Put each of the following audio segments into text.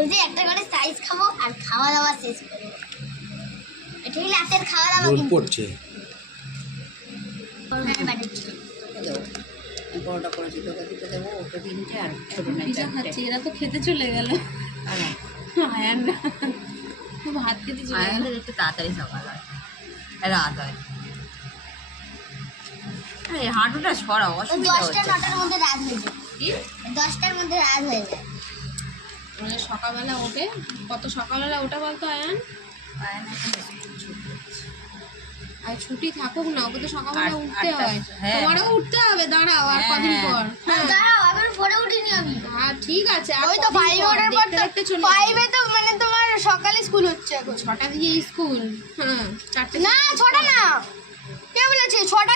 বলছি একটা করে সাইজ খাবো আর খাওয়া দাওয়া শেষ করবো। ঠিক রাতের খাওয়া দাওয়া রোদ কিন্তু পড়ছে। বড়টা করেছি তোকে দিতে দেবো, ওকে তিনটে আর ছোট পিজা খাচ্ছি, এরা তো খেতে চলে গেল। আয়ান না ভাত খেতে চলে গেল। আয়ানদের একটু তাড়াতাড়ি সকাল হয়, রাত হয়। আরে হাঁটুটা সরাও, অসুবিধা 10টা হচ্ছে। 9টার মধ্যে রাত হয়ে যায়। কি 10টার মধ্যে রাত হয়ে যায়। মানে সকালবেলা ওঠে, কত সকালবেলা ওটা বলতো আয়ান? আয়ান এখন স্কুল ছুটি হচ্ছে। আর ছুটি থাকুক না, ওকে তো সকালবেলা উঠতে আটটা, হয়। হ্যাঁ। তোমারও উঠতে হবে, দাঁড়াও আর হ্যাঁ, কদিন হ্যাঁ। পর। হ্যাঁ দাঁড়াও এখন পরে উঠিনি আমি। হ্যাঁ ঠিক আছে, আর ওই তো কদিন 5 পর, ওঠার পর দেখতে তো দেখতে চলে 5 যাবে। এ তো মানে তোমার সকালে স্কুল হচ্ছে এখন। 6টা থেকে স্কুল। হ্যাঁ 4টে না 6টা না, কে বলেছে 6টা?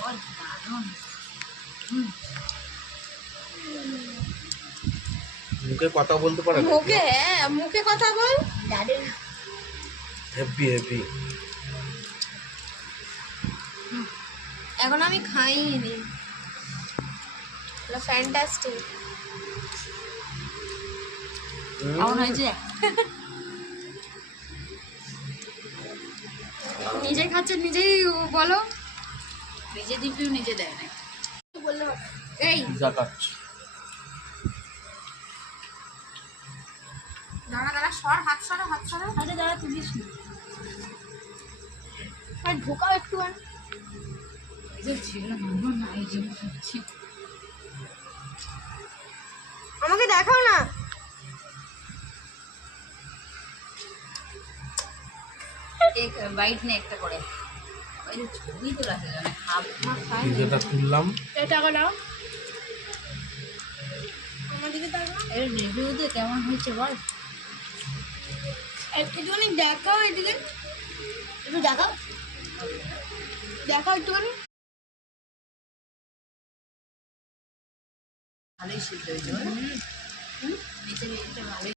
বল, দারুণ। মুখে কথা বলতে পারে না। মুখে, হ্যাঁ মুখে কথা বল। দাদুর হ্যাপি হ্যাপি। এখন আমি খাইনি। ফ্যান্টাস্টিক। কেমন হয়েছে? নিজে খাচ্ছে নিজেই বলো। নিজে দিপিও নিজে দেয় না। বললো এই পিজা খাচ্ছি। দাঁড়া দাঁড়া, সর, হাত সরো, হাত সরো। আরে দাঁড়া তুলিস না, আর ঢোকাও একটু। আর এই যে ছিল না, এই যে হচ্ছে। আমাকে দেখাও না। এক বাইট নে একটা করে। ওই যে ছবি তোলা আছে জানে, খাবো না খাই। পিজাটা তুললাম। এই টাকা দাও আমার দিকে। তাকাও এর রিভিউ দে কেমন হয়েছে বল। একটুখানি দেখাও, এদিকে একটু দেখাও, দেখাও একটুখানি। ভালোই সিদ্ধ হয়েছে বল। নিচে ভালোই